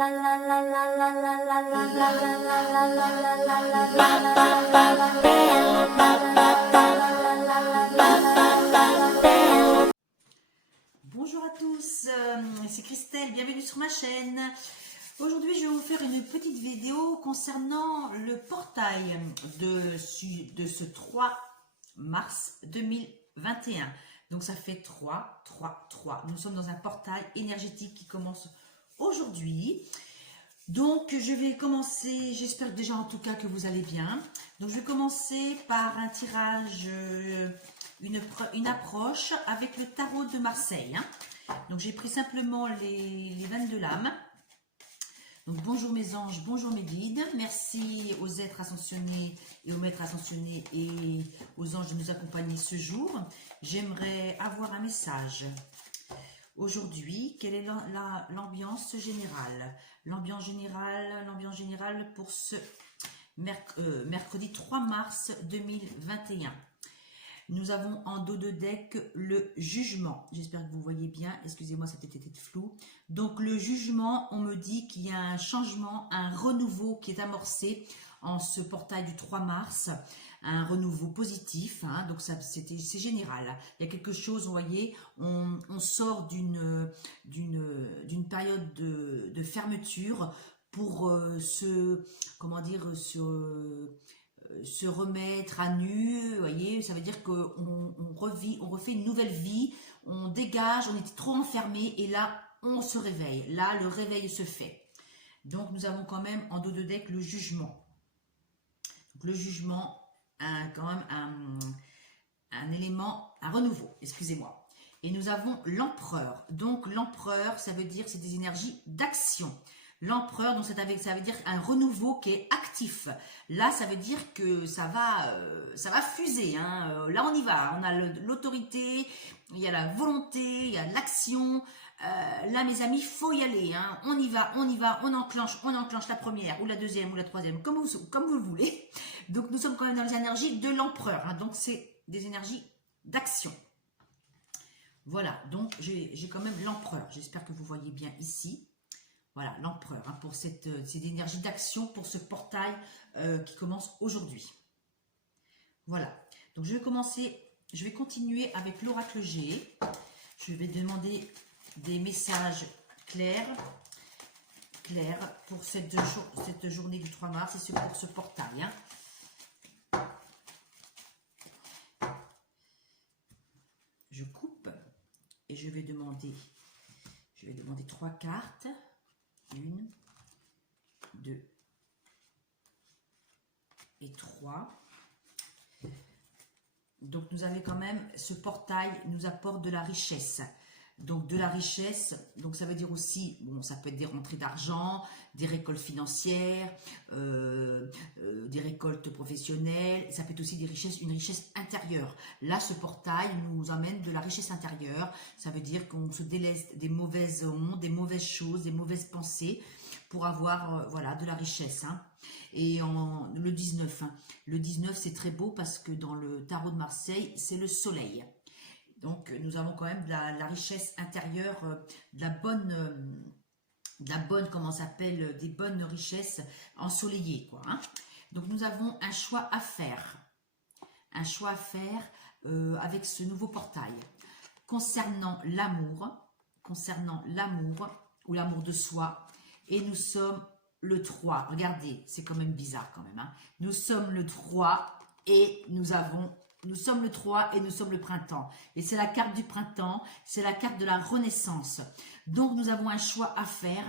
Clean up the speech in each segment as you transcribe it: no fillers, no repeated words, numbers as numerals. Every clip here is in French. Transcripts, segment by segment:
Bonjour à tous, c'est Christelle, bienvenue sur ma chaîne. Aujourd'hui, je vais vous faire une petite vidéo concernant le portail de ce 3 mars 2021. Donc, ça fait 3, 3, 3. Nous sommes dans un portail énergétique qui commence aujourd'hui. Donc, je vais commencer, j'espère déjà en tout cas que vous allez bien. Donc, je vais commencer par un tirage, une approche avec le tarot de Marseille. Donc, j'ai pris simplement les 22 lames. Donc, bonjour mes anges, bonjour mes guides. Merci aux êtres ascensionnés et aux maîtres ascensionnés et aux anges de nous accompagner ce jour. J'aimerais avoir un message. Aujourd'hui, quelle est l'ambiance générale? L'ambiance générale pour ce mercredi 3 mars 2021. Nous avons en dos de deck le jugement. J'espère que vous voyez bien. Excusez-moi, ça a peut-être été flou. Donc, le jugement, on me dit qu'il y a un changement, un renouveau qui est amorcé en ce portail du 3 mars. Un renouveau positif. Donc, c'est général. Il y a quelque chose, vous voyez, on sort d'une période de fermeture pour se remettre à nu, vous voyez, ça veut dire qu'on refait une nouvelle vie, on dégage, on était trop enfermé et là, on se réveille. Là, le réveil se fait. Donc, nous avons quand même en dos de deck le jugement. Donc, le jugement, quand même un élément, un renouveau, excusez-moi. Et nous avons l'empereur. Donc, l'empereur, ça veut dire c'est des énergies d'action. L'empereur, donc ça veut dire un renouveau qui est actif. Là, ça veut dire que ça va fuser. Là, on y va. On a l'autorité, il y a la volonté, il y a l'action. Là, mes amis, il faut y aller. On y va, on enclenche la première ou la deuxième ou la troisième, comme vous voulez. Donc, nous sommes quand même dans les énergies de l'empereur. Donc, c'est des énergies d'action. Voilà, donc j'ai quand même l'empereur. J'espère que vous voyez bien ici. Voilà, l'empereur, pour cette énergie d'action pour ce portail qui commence aujourd'hui. Voilà, donc je vais continuer avec l'oracle G. Je vais demander des messages clairs pour cette journée du 3 mars et pour ce portail. Je coupe et je vais demander 3 cartes. 1, 2 et 3. Donc, nous avons quand même, ce portail nous apporte de la richesse. Donc, de la richesse, donc ça veut dire aussi, bon, ça peut être des rentrées d'argent, des récoltes financières, des récoltes professionnelles, ça peut être aussi une richesse intérieure. Là, ce portail nous amène de la richesse intérieure, ça veut dire qu'on se délaisse des mauvaises ondes, des mauvaises choses, des mauvaises pensées, pour avoir voilà, de la richesse. Et le 19, le 19 c'est très beau parce que dans le tarot de Marseille, c'est le soleil. Donc, nous avons quand même de la richesse intérieure, de la bonne, comment ça s'appelle, des bonnes richesses ensoleillées, quoi. Donc, nous avons un choix à faire. Un choix à faire avec ce nouveau portail. Concernant l'amour ou l'amour de soi. Et nous sommes le 3. Regardez, c'est quand même bizarre quand même. Nous sommes le 3 et nous sommes le 3 et nous sommes le printemps. Et c'est la carte du printemps, c'est la carte de la renaissance. Donc, nous avons un choix à faire.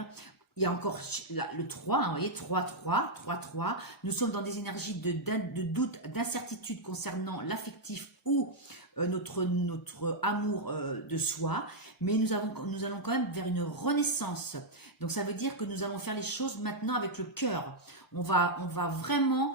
Il y a encore le 3, vous voyez, 3, 3, 3, 3. Nous sommes dans des énergies de doute, d'incertitude concernant l'affectif ou notre amour de soi. Mais nous allons quand même vers une renaissance. Donc, ça veut dire que nous allons faire les choses maintenant avec le cœur. On va vraiment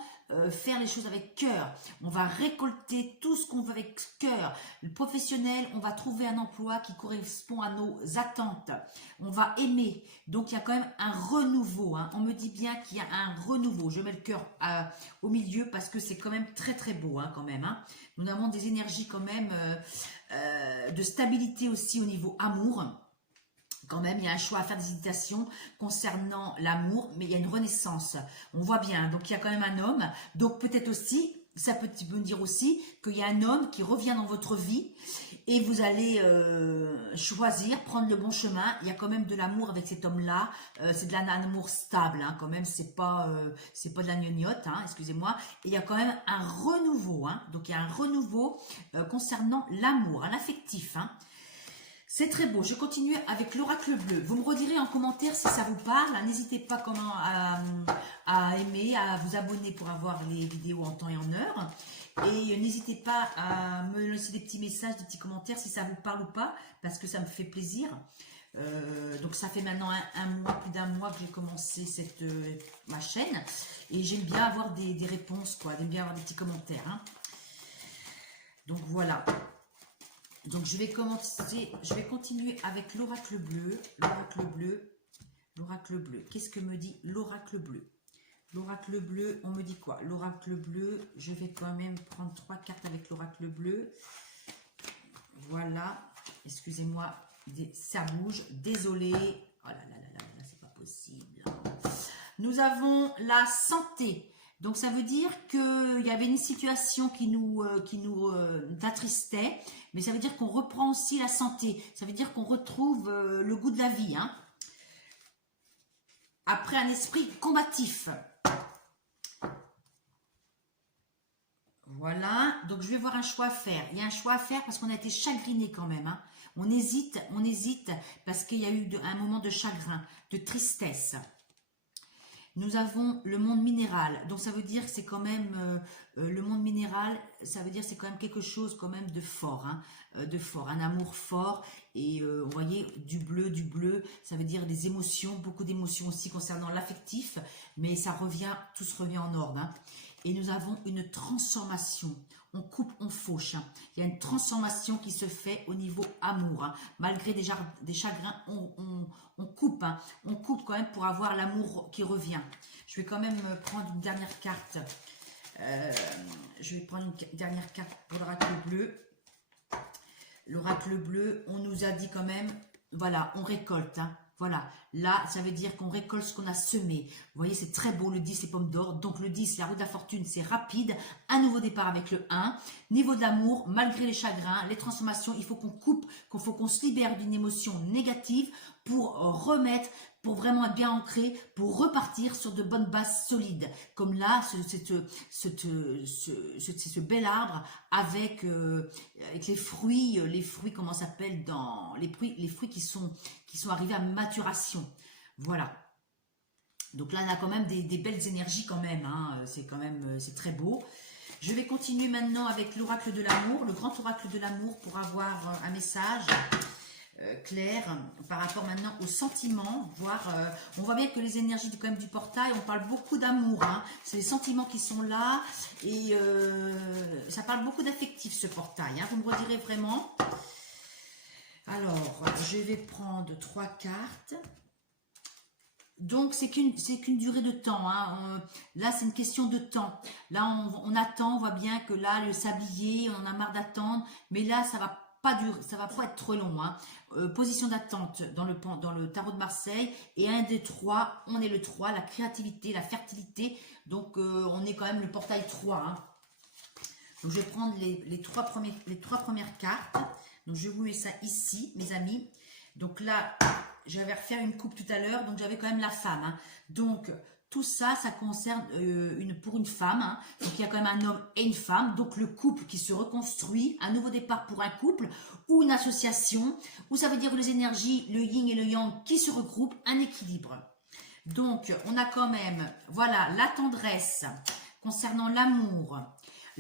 faire les choses avec cœur. On va récolter tout ce qu'on veut avec cœur. Le professionnel, on va trouver un emploi qui correspond à nos attentes. On va aimer. Donc, il y a quand même un renouveau. On me dit bien qu'il y a un renouveau. Je mets le cœur au milieu parce que c'est quand même très, très beau quand même. Nous avons des énergies quand même de stabilité aussi au niveau amour. quand même, il y a un choix à faire d'hésitation concernant l'amour, mais il y a une renaissance. On voit bien, donc il y a quand même un homme. Donc peut-être aussi, ça peut me dire aussi qu'il y a un homme qui revient dans votre vie et vous allez choisir, prendre le bon chemin. Il y a quand même de l'amour avec cet homme-là. C'est de l'amour stable, hein, quand même. C'est pas de la gnognotte, hein, excusez-moi. Et il y a quand même un renouveau, hein. Donc il y a un renouveau concernant l'amour, un affectif, hein. C'est très beau. Je continue avec l'oracle bleu. Vous me redirez en commentaire si ça vous parle. N'hésitez pas à aimer, à vous abonner pour avoir les vidéos en temps et en heure. Et n'hésitez pas à me laisser des petits messages, des petits commentaires si ça vous parle ou pas, parce que ça me fait plaisir. Donc ça fait maintenant un mois, plus d'un mois que j'ai commencé ma chaîne. Et j'aime bien avoir des réponses, quoi. J'aime bien avoir des petits commentaires, hein. Donc voilà. Donc je vais continuer avec l'oracle bleu, l'oracle bleu. Qu'est-ce que me dit l'oracle bleu? L'oracle bleu, on me dit quoi? L'oracle bleu, je vais quand même prendre 3 cartes avec l'oracle bleu. Voilà, excusez-moi, ça bouge, désolé. Oh là là là là, c'est pas possible. Nous avons la santé. Donc ça veut dire qu'il y avait une situation qui nous attristait, mais ça veut dire qu'on reprend aussi la santé. Ça veut dire qu'on retrouve le goût de la vie, hein. Après un esprit combatif. Voilà, donc je vais voir un choix à faire. Il y a un choix à faire parce qu'on a été chagriné quand même, hein. On hésite parce qu'il y a eu un moment de chagrin, de tristesse. Nous avons le monde minéral, donc ça veut dire que c'est quand même, le monde minéral, ça veut dire c'est quand même quelque chose quand même de fort, hein, un amour fort, et vous voyez, du bleu, ça veut dire des émotions, beaucoup d'émotions aussi concernant l'affectif, mais ça revient, tout se revient en ordre, hein. Et nous avons une transformation, on coupe, on fauche, hein. Il y a une transformation qui se fait au niveau amour, hein. Malgré des chagrins, on coupe, hein. On coupe quand même pour avoir l'amour qui revient. Je vais quand même prendre une dernière carte. Je vais prendre une dernière carte pour l'oracle bleu. L'oracle bleu, on nous a dit quand même, voilà, on récolte, hein. Voilà, là, ça veut dire qu'on récolte ce qu'on a semé. Vous voyez, c'est très beau, le 10, les pommes d'or. Donc, le 10, la roue de la fortune, c'est rapide. Un nouveau départ avec le 1. Niveau de l'amour, malgré les chagrins, les transformations, il faut qu'on coupe, faut qu'on se libère d'une émotion négative pour remettre, pour vraiment être bien ancré, pour repartir sur de bonnes bases solides. Comme là, ce bel arbre avec les fruits, comment ça s'appelle, dans les fruits qui sont arrivés à maturation. Voilà. Donc là, on a quand même des belles énergies quand même, hein. C'est très beau. Je vais continuer maintenant avec l'oracle de l'amour, le grand oracle de l'amour, pour avoir un message clair par rapport maintenant aux sentiments, on voit bien que les énergies quand même du portail, on parle beaucoup d'amour, hein. C'est les sentiments qui sont là, et ça parle beaucoup d'affectif, ce portail, hein. Vous me redirez vraiment. Alors, je vais prendre 3 cartes. Donc, c'est qu'une durée de temps, hein. Là, c'est une question de temps. Là, on attend, on voit bien que là, le sablier, on en a marre d'attendre, mais là, ça va pas être trop long, hein. Position d'attente dans le tarot de Marseille, et un des 3, on est le 3, la créativité, la fertilité, donc on est quand même le portail 3, hein. Donc je vais prendre les trois premières cartes, donc je vous mets ça ici, mes amis. Donc là, j'avais refait une coupe tout à l'heure, donc j'avais quand même la femme, hein. Donc tout ça, ça concerne pour une femme, hein. Donc il y a quand même un homme et une femme, donc le couple qui se reconstruit, un nouveau départ pour un couple, ou une association, où ça veut dire les énergies, le yin et le yang qui se regroupent, un équilibre. Donc on a quand même, voilà, la tendresse concernant l'amour.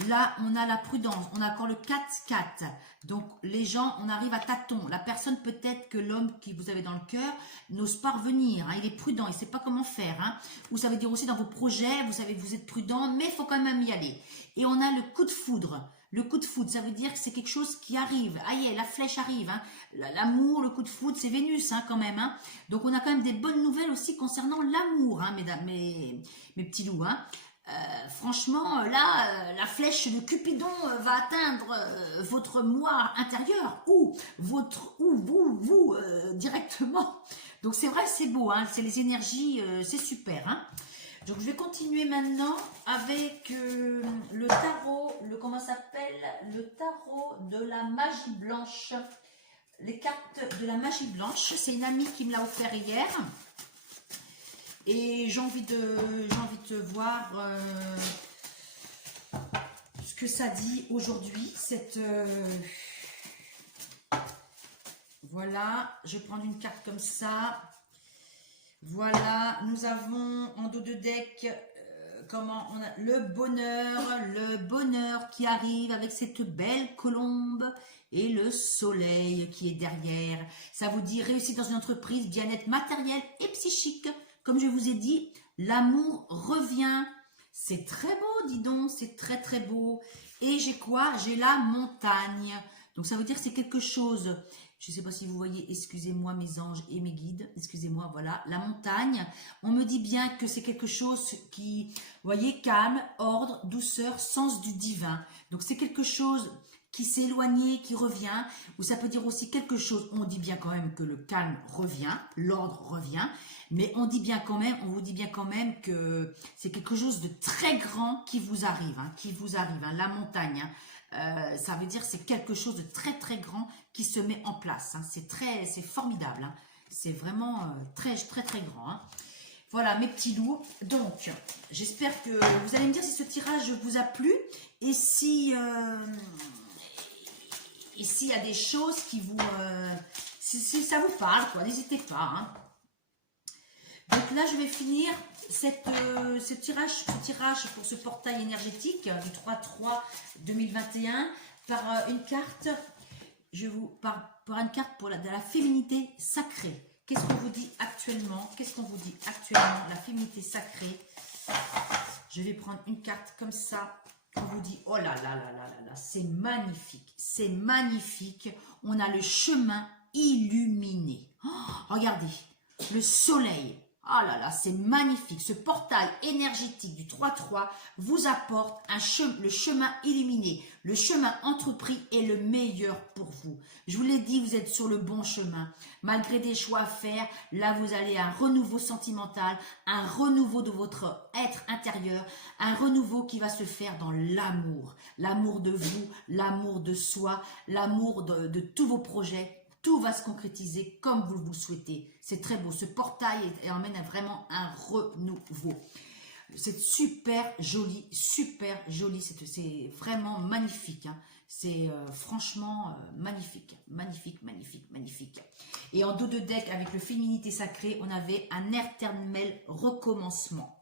Là, on a la prudence, on a encore le 4-4. Donc, les gens, on arrive à tâtons. La personne, peut-être que l'homme qui vous avez dans le cœur n'ose pas revenir, hein. Il est prudent, il ne sait pas comment faire, hein. Ou ça veut dire aussi dans vos projets, vous savez que vous êtes prudent, mais il faut quand même y aller. Et on a le coup de foudre. Le coup de foudre, ça veut dire que c'est quelque chose qui arrive. Aïe, la flèche arrive, hein. L'amour, le coup de foudre, c'est Vénus, hein, quand même, hein. Donc, on a quand même des bonnes nouvelles aussi concernant l'amour, hein, mesdames, mes petits loups, hein. franchement, là, la flèche de Cupidon va atteindre votre moi intérieur ou vous directement. Donc c'est vrai, c'est beau, hein, c'est les énergies, c'est super. Hein. Donc je vais continuer maintenant avec le tarot, comment ça s'appelle? Le tarot de la magie blanche. Les cartes de la magie blanche, c'est une amie qui me l'a offert hier. Et j'ai envie de voir ce que ça dit aujourd'hui. Voilà, je vais prendre une carte comme ça. Voilà, nous avons en dos de deck comment on a le bonheur qui arrive avec cette belle colombe et le soleil qui est derrière. Ça vous dit réussite dans une entreprise, bien-être matériel et psychique. Comme je vous ai dit, l'amour revient. C'est très beau, dis donc, c'est très très beau. Et j'ai quoi? J'ai la montagne. Donc ça veut dire que c'est quelque chose, je ne sais pas si vous voyez, excusez-moi mes anges et mes guides, excusez-moi, voilà, la montagne. On me dit bien que c'est quelque chose qui, vous voyez, calme, ordre, douceur, sens du divin. Donc c'est quelque chose qui s'est éloigné, qui revient, ou ça peut dire aussi quelque chose, on dit bien quand même que le calme revient, l'ordre revient, mais on dit bien quand même, on vous dit bien quand même que c'est quelque chose de très grand qui vous arrive, hein, la montagne, hein. Ça veut dire c'est quelque chose de très très grand qui se met en place, hein. C'est formidable, hein. C'est vraiment très très très grand, hein. Voilà mes petits loups, donc j'espère que vous allez me dire si ce tirage vous a plu et si s'il y a des choses qui vous si ça vous parle, quoi, n'hésitez pas, hein. Donc là je vais finir ce tirage pour ce portail énergétique du 3/3/2021 par une carte, par une carte pour de la féminité sacrée. Qu'est-ce qu'on vous dit actuellement? La féminité sacrée. Je vais prendre une carte comme ça. On vous dit, oh là là là là là, c'est magnifique, c'est magnifique. On a le chemin illuminé. Oh, regardez, le soleil. Oh là là, c'est magnifique. Ce portail énergétique du 3/3 vous apporte le chemin illuminé. Le chemin entrepris est le meilleur pour vous. Je vous l'ai dit, vous êtes sur le bon chemin. Malgré des choix à faire, là vous allez à un renouveau sentimental, un renouveau de votre être intérieur, un renouveau qui va se faire dans l'amour. L'amour de vous, l'amour de soi, l'amour de tous vos projets. Tout va se concrétiser comme vous le souhaitez. C'est très beau. Ce portail emmène vraiment un renouveau. C'est super joli, super joli. C'est vraiment magnifique, hein. C'est franchement magnifique, magnifique, magnifique, magnifique. Et en dos de deck, avec le féminité sacrée, on avait un éternel recommencement.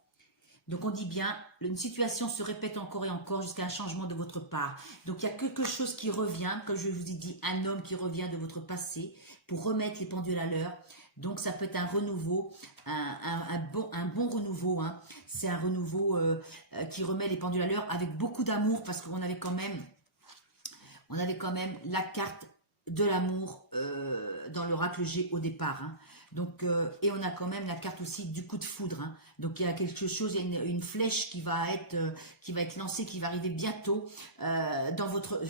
Donc on dit bien, une situation se répète encore et encore jusqu'à un changement de votre part. Donc il y a quelque chose qui revient, comme je vous ai dit, un homme qui revient de votre passé pour remettre les pendules à l'heure. Donc ça peut être un renouveau, un bon renouveau, hein. C'est un renouveau qui remet les pendules à l'heure avec beaucoup d'amour, parce qu'on avait quand même la carte de l'amour dans l'oracle G au départ, hein. Donc, et on a quand même la carte aussi du coup de foudre, hein. Donc il y a quelque chose, il y a une flèche qui va être lancée, qui va arriver bientôt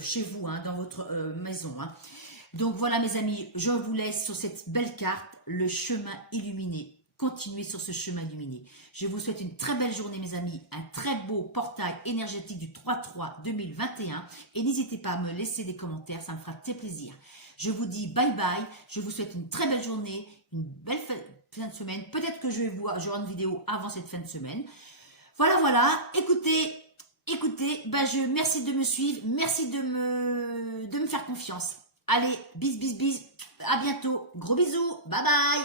chez vous, hein, dans votre maison, hein. Donc voilà mes amis, je vous laisse sur cette belle carte, le chemin illuminé. Continuez sur ce chemin illuminé. Je vous souhaite une très belle journée mes amis, un très beau portail énergétique du 3/3/2021 et n'hésitez pas à me laisser des commentaires, ça me fera très plaisir. Je vous dis bye bye, je vous souhaite une très belle journée, une belle fin de semaine. Peut-être que j'aurai une vidéo avant cette fin de semaine. Voilà, écoutez, merci de me suivre, merci de me faire confiance. Allez, bis, à bientôt, gros bisous, bye bye.